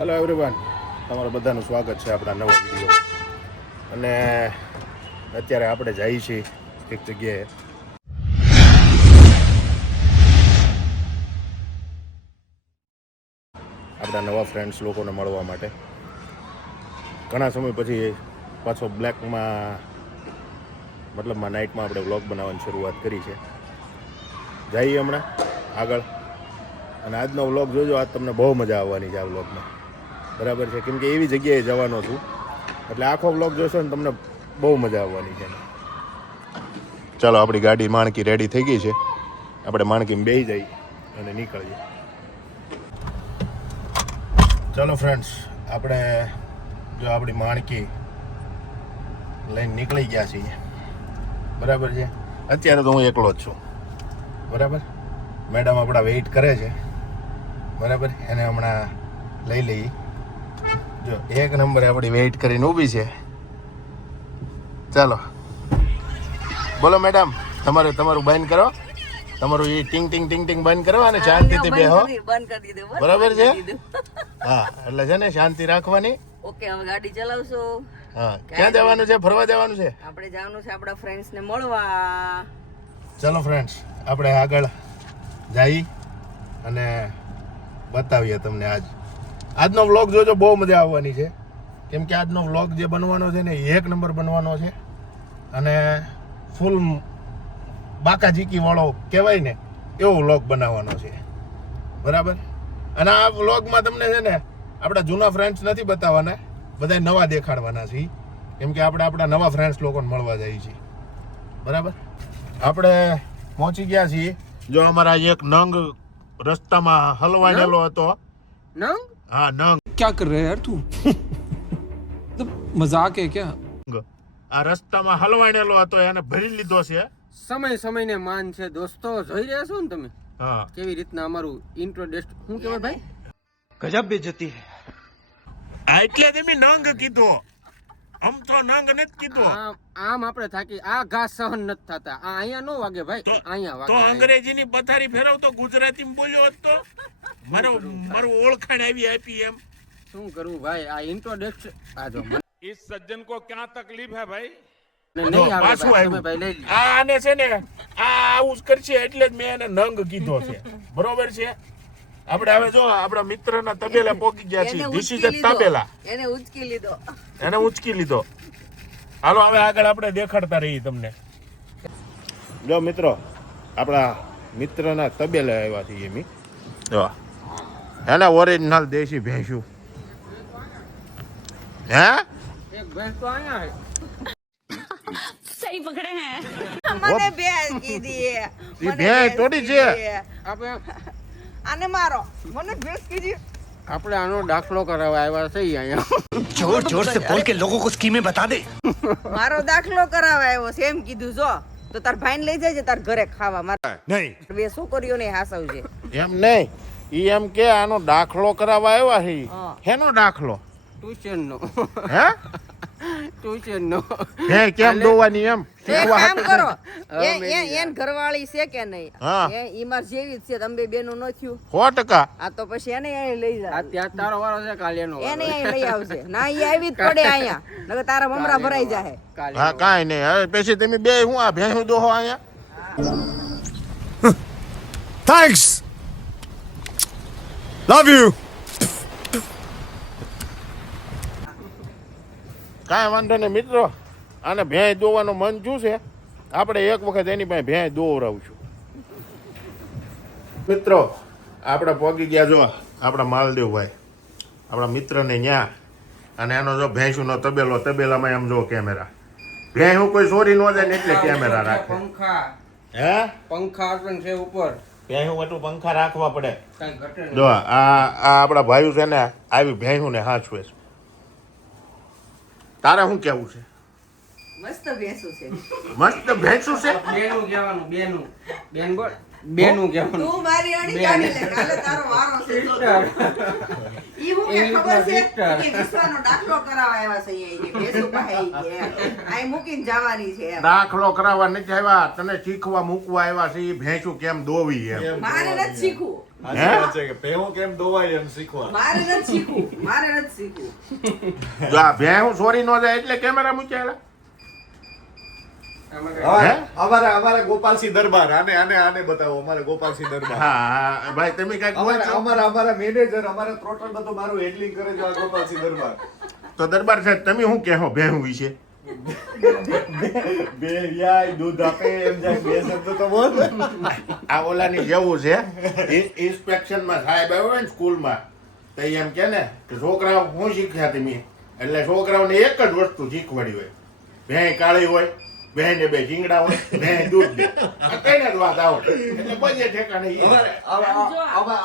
Hello everyone, તમારું બધાનું સ્વાગત છે આપણા નવા વિડીયો. અને અત્યારે આપણે જઈએ છીએ એક જગ્યાએ. આપણા નવા ફ્રેન્ડ્સ લોકોને મળવા માટે ઘણા સમય પછી પાછો બ્લેકમાં મતલબમાં નાઇટમાં આપણે વ્લોગ બનાવવાની શરૂઆત કરી છે. જઈએ હમણાં આગળ, અને આજનો વ્લોગ જોજો. આજ તમને બહુ મજા આવવાની છે આ વ્લોગમાં, બરાબર છે? કેમ કે એવી જગ્યાએ જવાનો છું એટલે આખો વ્લોગ જોશો ને તમને બહુ મજા આવવાની છે. ચાલો, આપણી ગાડી માણકી રેડી થઈ ગઈ છે. આપણે માણકીમાં બેસી જઈએ અને નીકળીએ. ચાલો ફ્રેન્ડ્સ, આપણે જો આપણી માણકી લઈને નીકળી ગયા છીએ, બરાબર છે? અત્યારે તો હું એકલો જ છું, બરાબર. મેડમ આપણા વેઇટ કરે છે, બરાબર. એને હમણાં લઈ લઈએ. જો એક નંબરે આપણી વેઇટ કરીને ઊભી છે. ચાલો બોલો મેડમ, તમારું બંધ કરો, તમારું એ ટિંગ ટિંગ ટિંગ ટિંગ બંધ કરો અને શાંતિથી બેહો, બરાબર છે? હા, એટલે છે ને શાંતિ રાખવાની. ઓકે, હવે ગાડી ચલાવશો. હા, ક્યાં જવાનું છે? ફરવા જવાનું છે. આપણે જવાનું છે આપણા ફ્રેન્ડ્સ ને મળવા. ચલો ફ્રેન્ડ્સ, આપણે આગળ જઈ અને બતાવીએ તમને. આજનો વ્લોગ જોજો, બહુ મજા આવવાની છે. કેમ કે આજનો વ્લોગ જે બનવાનો છે ને એક નંબર બનવાનો છે, અને ફૂલ બાકા ઝીકી વાળો કહેવાય ને એવો વ્લોગ બનાવવાનો છે, બરાબર. અને આ વ્લોગમાં તમને છે ને આપણા જૂના ફ્રેન્ડ્સ નથી બતાવવાના, બધા નવા દેખાડવાના છે. કેમ કે આપણે આપણા નવા ફ્રેન્ડ્સ લોકોને મળવા જઈએ છીએ, બરાબર. આપણે પહોંચી ગયા છીએ. જો અમારા એક નંગ રસ્તામાં હલવાયેલો હતો. નંગ? હા, નંગ. क्या कर रहे हैं यार तू? मजाक है क्या? આ રસ્તામાં હલવાયેલો હતો, એને ભરી લીધો છે. સમય ને માન છે દોસ્તો. જોઈ રહ્યા છો ને તમે હા, કેવી રીતના અમારું ઇન્ટ્રોડક્ટ શું કહેવાય ભાઈ? गजब बेइज्जती है. એટલે તમે નંગ કીધો, આમ તો નંગ નથી કીધો. આમ આપણે થાકી આ ઘાસ સહન નથી થતા. આ અહીંયા નો વાગે ભાઈ, અહીંયા વાગે. તો અંગ્રેજીની પથારી ફેરવતો ગુજરાતીમાં બોલ્યો હોત તો મારું ઓળખાણ આવી આપી એમ. શું કરવું ભાઈ? આ ઇન્ટ્રોડક્ટ આ જો इस सज्जन को क्या तकलीफ है भाई? નહીં આવે પાછું ભાઈ, આવ્યું. તમે ભાઈ લઈ લો. આને છે ને આવું જ કરશે એટલે જ મેં એને નંગ કીધો છે, બરોબર છે? આપણે હવે જો આપણા મિત્રના તબેલા પોકી ગયા છીએ. ધીસ ઇઝ તબેલા. એને ઉચકી લીધો. એને ઉચકી લીધો. હાલો હવે આગળ આપણે દેખાડતા રહીએ તમને. જો મિત્રો, આપણા મિત્રના તબેલા આવ્યા છીએ એમ. જો એને ઓરિજિનલ દેશી ભેંસું. હે, એક ભેંસ તો અહીંયા છે. सही पकड़े हैं. મને ભેંસ કીધી. ઈ ભેંસ થોડી છે. આપણે આને મારો. મને ભેંસ કીધી. આપણે આનો દાખલો કરાવવા આવ્યા છે અહીંયા. जोर जोर से बोल के लोगों को स्कीमें बता दे. મારો દાખલો કરાવવા આવ્યો છે એમ કીધું. જો તો તાર ભાઈને લઈ જાય છે તાર ઘરે ખાવા. મારા નહીં બે છોકરીઓને હાસવ છે. એમ નહીં, ઈ એમ કે આનો દાખલો કરાવવા આવ્યા છે. હા. હેનો દાખલો? ટ્યુશન નો. હે, ટ્યુશન નો. હે કેમ દોવાની એમ તો એક શીખવા કામ હાટુ કરો, હવે એન ઘરવાળી છે કે નહીં? હા. ઈ માર જેવી જ છે. તમે બે બેનો ન થયું 100%. આ તો પછી એને અહીં લઈ આ જાય. ત્યાં તારો વારો છે, કાલે એનો એને અહીં લઈ આવશે. ના ઈ આવી જ પડે અહીંયા, નકર તારા મમરા ભરાઈ જાય. હા, કાંઈ નહીં. હવે પછી તમે બે હું આ ભેંસું દોહો અહીંયા. Thanks. Love you. કાંઈ વાંધો નહીં મિત્રો, આને ભેંસ દોવાનું મન શું છે, આપણે એક વખત એની પાસે ભેંસ દોવરાવશું. મિત્રો, આપણે પહોંચી ગયા જો આપણા માલદેવભાઈ, આપણા મિત્રને ન્યા. અને એનો જો ભેંસુનો તબેલો, તબેલામાં એમ જો કેમેરા. ભેંસું કોઈ ચોરી ન જાય ને એટલે કેમેરા રાખે. પંખા હે, પંખા પણ છે ઉપર. ભેંસું એટલું પંખા રાખવા પડે. કઈ ઘટે નહીં. જો આ આપણા ભાઈઓ છે ને આવી ભેંસું ને હાચવે છે. તારે શું કેવું છે? મસ્ત ભેંસું છે. મસ્ત ભેંસું છે. બેનું કહેવાનું, બેનું. બેન બોલ. બેનું કહેવાનું. તું મારી અડી કાઢી લે. કાલે તારો વારો છે. ઈ હું કે ખબર છે કે વિશ્વનો દાખલો કરાવવા આવ્યા છે અહીંયા. ભેંસું પાસે ઈ કે આઈ મૂકીને જવાની છે એમ. દાખલો કરાવવા નથી આવ્યા, તને શીખવા મૂકવા આવ્યા છે. ઈ ભેંસું કેમ દોવી એમ. મારે નથી શીખવું. હે? ભેહું કેમ દોવાય એમ શીખવા. મારે નથી શીખવું. જો આ ભેહું સોરી નો જાય એટલે કેમેરા મૂક્યા હે? અમારા ગોપાલસિંહ દરબાર આને બતાવો અમારા ગોપાલસિંહ દરબાર. હા ભાઈ તમે કઈક અમારા મેનેજર અમારા ટોટલ બધું મારું હેન્ડલિંગ કરે છે આ ગોપાલસિંહ દરબાર. તો દરબાર સાહેબ તમે શું કહો ભેહું વિશે બે યાય દૂધ આપે એમ જાય બે શબ્દ તો બોલ. આ ઓલાની જેવું છે ઇન્સ્પેક્શન માં સાહેબ આવ્યો હોય ને સ્કૂલમાં તો ઈ એમ કે ને કે છોકરાઓ શું શીખ્યા તમે એટલે છોકરાઓને એક જ વસ્તુ શીખવાડી હોય ભેં કાળી હોય ભેં બે જીંગડા હોય ભેં દૂધ દે આ કઈને જ વાત આવડે એટલે બધે ઠેકાણે ઈ.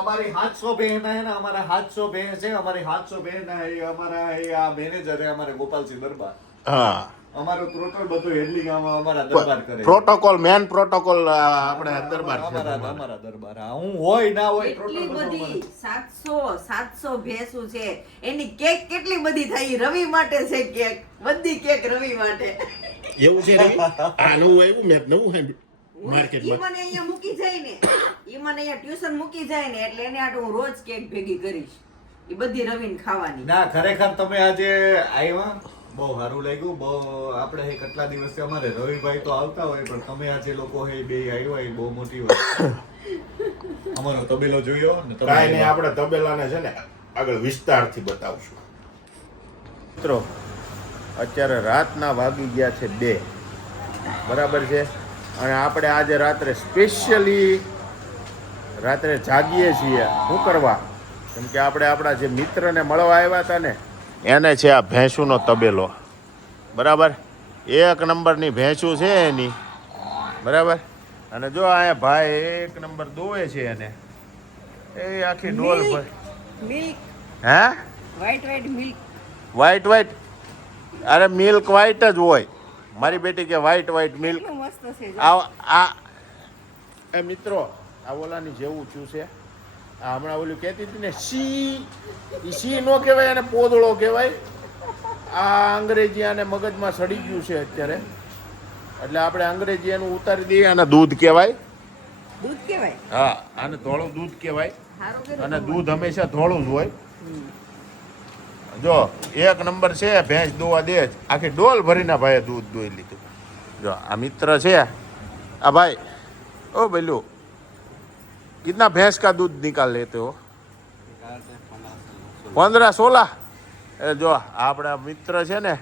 અમારી 700 બહેન હે ને અમારા 700 બહેન છે અમારી 700 બહેન એ અમારા આ મેનેજર હે અમારે ગોપાલસિંહ દરબાર. હા અમારું ટોટલ બધું હેન્ડલિંગ અમારા દરબાર કરે. પ્રોટોકોલ મેન પ્રોટોકોલ આપણે દરબાર છે અમારા દરબાર. હા, હું હોય ના હોય કેટલી ટોટલ બધું બધી 700 ભેંસું છે એની કેક કેટલી બધી થઈ રવિ માટે છે કેક બધી કેક રવિ માટે એવું છે રવિ? આ નવું આવ્યું મેં નવું હે ઈ માર્કેટમાં મને અહીંયા મૂકી જાય ને ઈ મને અહીંયા ટ્યુશન મૂકી જાય ને એટલે એને હાટુ હું રોજ કેક ભેગી કરીશ ઈ બધી રવિને ખાવાની ના ખરેખર તમે આજે આવ્યા બહુ સારું લાગ્યું. બહુ આપણે કેટલા દિવસથી અમારે રવિભાઈ તો આવતા હોય પણ તમે આજે લોકો હે બે આવ્યા એ બહુ મોટી વાત. અમારો તબેલો જોયો ને તમે કાંઈ નહીં આપણે તબેલાને છે ને આગળ વિસ્તારથી બતાવશું મિત્રો. અત્યારે રાતના વાગી ગયા છે 2 બરાબર છે અને આપણે આજે રાત્રે સ્પેશિયલી રાત્રે જાગીએ છીએ શું કરવા કેમ કે આપણે આપણા જે મિત્રને મળવા આવ્યા હતા ને એને છે આ ભેંસુનો તબેલો બરાબર 1 નંબરની ભેંસું છે એની બરાબર અને જો અહીંયા ભાઈ 1 નંબર દોવે છે એને એ આખી ડોલ મિલ્ક હે વ્હાઈટ મિલ્ક વ્હાઈટ અરે મિલ્ક વ્હાઈટ જ હોય મારી બેટી કે વ્હાઈટ મિલ્ક કેટલું મસ્ત છે જો. આ એ મિત્રો આ ઓલાની જેવું થયું છે આ હમણાં ઓલું કહેતી હતી ને સી નો કહેવાય અને પોદળો કહેવાય આ અંગ્રેજી આને મગજમાં સડી ગયું છે અત્યારે એટલે આપણે અંગ્રેજી એનું ઉતારી દઈએ અને દૂધ કહેવાય દૂધ કહેવાય હા આને ધોળું દૂધ કહેવાય સારું કર્યું અને દૂધ હંમેશા ધોળું જ હોય જો 1 નંબર છે ભેંસ દોવા દે જ આખી ડોલ ભરીને ભાઈએ દૂધ દોઈ લીધું. જો આ મિત્ર છે આ ભાઈ ઓ બેલુ कितना भैंस का दूध निकाल लेते हो 15-16 જો આપણા મિત્ર છે ને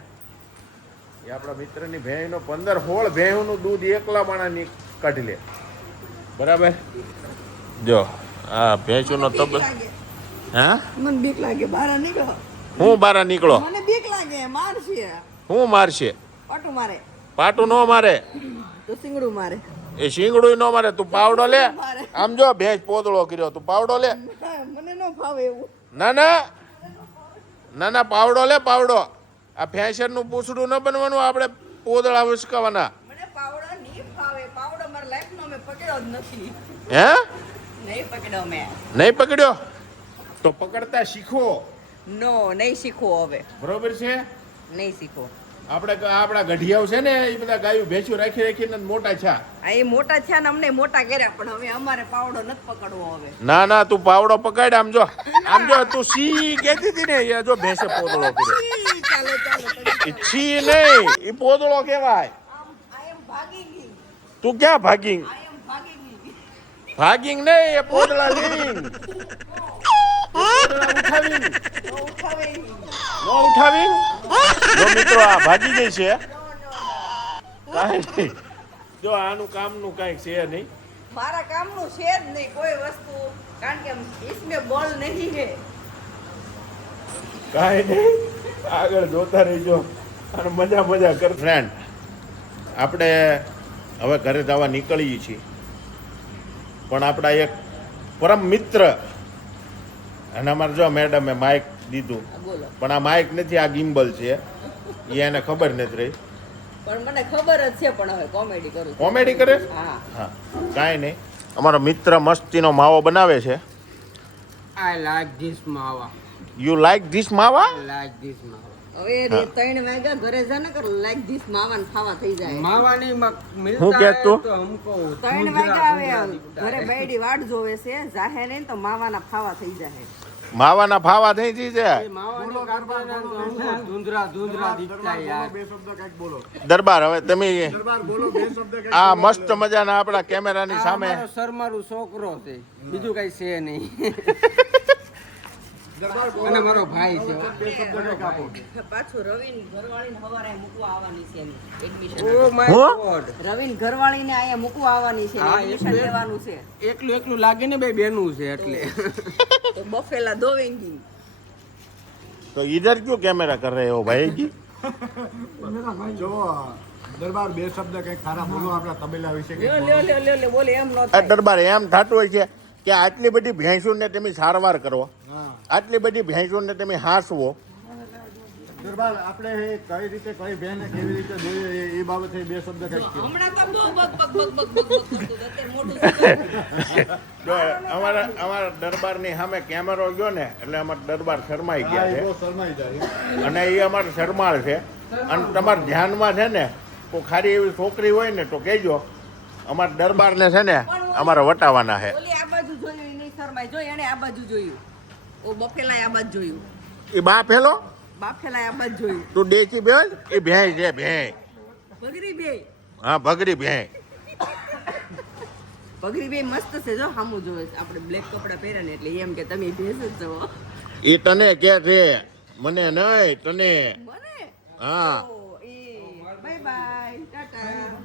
એ આપણા મિત્રની ભેંસનો 15-16 ભેંસનું દૂધ એકલા માણસ કાઢી લે બરાબર. જો આ ભેંસનો તબ હા મને બીક લાગે બહાર નીકળો હું બારા નીકળો મને બીક લાગે મારશે હું મારશે પાટું મારે પાટું નો મારે તો સિંગડું મારે એ શીંગડું નો મારે તું પાવડો લે આમ જો ભેંસ પોદળો કર્યો તું પાવડો લે મને ન ફાવે એવું ના પાવડો લે પાવડો આ ફેશન નું પૂછડું ન બનવાનું આપણે પોદળા ઉસકાવાના મને પાવડો નહીં ફાવે પાવડો મારા લાઈફ નો મેં પકડ્યો જ નથી હે નહીં પકડ્યો મેં નહીં પકડ્યો તો પકડતા શીખો નો નહીં શીખવો હવે બરોબર છે નહીં શીખવો આપણે આપણા ગઢિયાઓ છે ને એ બધા ગાયું ભેંસું રાખીને મોટા છે આ એ મોટા થયા ને અમને મોટા કર્યા પણ હવે અમારે પાવડો નથી પકડવો હવે ના તું પાવડો પકડ આમ જો તું સી કહેતી હતી ને એ જો ભેંસે પોદળો કર્યો ચાલો ઈ છી નહીં એ પોદળો કહેવાય આઈ એમ ભાગી તું ક્યાં ભાગીંગ ભાગી ભાગીંગ નહીં એ પોદળા લીંગ ઉઠાવીંગ નો ઉઠાવીંગ જો મિત્રો આ ભાગી ગઈ છે કાંઈ નહીં જો આનું કામનું કાંઈક છે નહીં મારા કામનું છે જ નહીં કોઈ વસ્તુ કારણ કે इसमें બળ નહીં હે કાંઈ નહીં આગળ જોતા રહીજો અને મજા કર ફ્રેન્ડ આપણે હવે ઘરે જવા નીકળીએ છીએ પણ આપણા એક પરમ મિત્ર અને અમારે જો મેડમે માઇક દીધું બોલો પણ આ માઇક નથી આ ગિમ્બલ છે એ એને ખબર નથી રહી પણ મને ખબર જ છે પણ હવે કોમેડી કરું છું. કોમેડી કરે હા હા કાંઈ નહીં અમારો મિત્ર મસ્તીનો માવો બનાવે છે આઈ લાઈક ધીસ માવા યુ લાઈક ધીસ માવા લાઈક ધીસ માવા હવે 3 વાગ્યા ઘરે જા ને કર લાઈક ધીસ માવાન ખાવા થઈ જાય માવાની મિલતા હું કહેત તું? તો હમકો 3 વાગ્યા આવે ઘરે બેડી વાટ જોવે છે જાહે નહીં તો માવાના ખાવા થઈ જાય માવાના ફાવા થઈ ગઈ છે માવાની કાઢવાના તો હમકો ધૂંધરા દીકતા યાર દરબાર હવે તમે આ મસ્ત મજાના આપણા કેમેરાની સામે અમારો શરમારું છોકરો છે બીજું કઈ છે નહીં અને મારો ભાઈ છે પાછું રવિન ઘરવાળીને હવારે મૂકવા આવવાની છે એડમિશન ઓ માય હું? ગોડ રવિન ઘરવાળીને અહીંયા મૂકવા આવવાની છે હા, એડમિશન એટલે- લેવાનું છે એકલું લાગે ને બે બેનું છે એટલે તો બફેલા દોવેંગી तो इधर क्यों कैमरा कर रहे हो भाई जी જો દરબાર બે શબ્દ કઈ ખારા બોલો આપણા તબેલા વિશે લે બોલે એમ નો આ થાય દરબાર એમ થતું હોય છે કે આટલી બધી ભેંસોને તમે સારવાર કરો આટલી બધી ભેંસોને તમે હાંસવો દરબાર આપણે કઈ રીતે કઈ બેન કેવી રીતે જોઈએ એ બાબતે બે શબ્દ કઈ કહો. હમણાં તો બહુ બક અત્યારે મોટું જો અમારા દરબારની સામે કેમેરો ગયો ને એટલે અમારા દરબાર શરમાઈ હા, ગયા એ છે બહુ શરમાઈ જાય અને એ અમારા શરમાળ છે અને તમારા ધ્યાનમાં છે ને કોઈ ખારી એવી છોકરી હોય ને તો કહેજો અમારા દરબારને છે ને અમારે વટાવવાના છે ઓલી આ બાજુ જોયું ઈ નહીં શરમાય જો એને આ બાજુ જોયું ઓ બફેલાય આ બાજુ જોયું એ બા ફેલો બાફેલાય આ બાજુ જોયું તું દેશી બેન એ ભેંસ છે ભેંસ બગરી બે હા ભગરી ભેંસ બગરી બે મસ્ત છે જો સામું જોવે છે આપણે બ્લેક કપડા પહેર્યા ને એટલે એમ કે તમે ભેંસ જ છો એ તને કે છે મને નહીં તને મને હા ઓ એ બાય બાય ટાટા